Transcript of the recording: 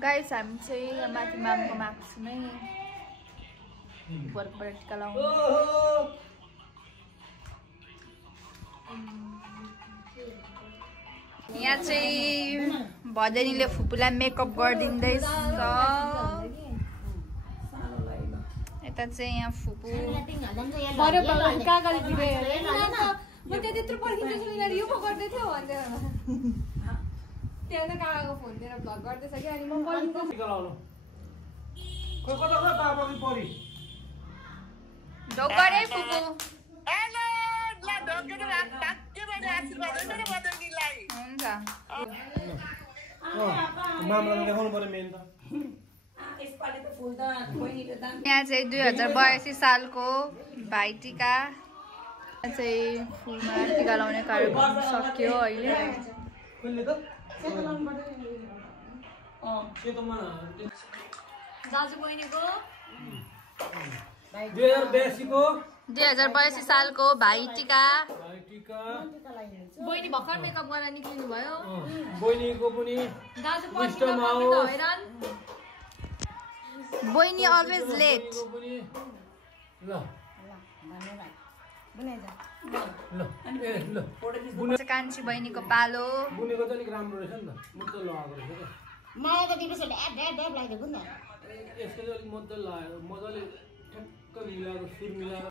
Guys हामी चाहिँ माथि मामको माग्छु नै वर्कबाट टिका लाउनु। यहाँ चाहिँ भदैनीले फुपूलाई मेकअप गरिदिँदैछ। यता चाहिँ यहाँ फुपू काकाको फोन दिएर भ्लग गर्दैछ कि अनि म ढोकरे फुपू हुन्छ। यहाँ चाहिँ 2082 सालको भाइटिका चाहिँ फुलमा टिका लाउने कार्यक्रम सक्यो अहिले। दाजु बहिनीको 2082 सालको भाइटिका बहिनी भर्खर मेकअप गरेर निक्लिनु भयो। बहिनीको पनि दाजु पर्खिनु हैरान। बहिनी अलवेज लेट। कान्छी बहिनीको पालो बुनेको चाहिँ अलिक राम्रो रहेछ नि त, मजा लगाएको रहेछ क्या। मलाई त दिपेश ड्याब लगाइदिएको नि त। यसको चाहिँ अलिक मजा लगायो, मजाले ठ्याक्क मिलाएको सुर मिलाएर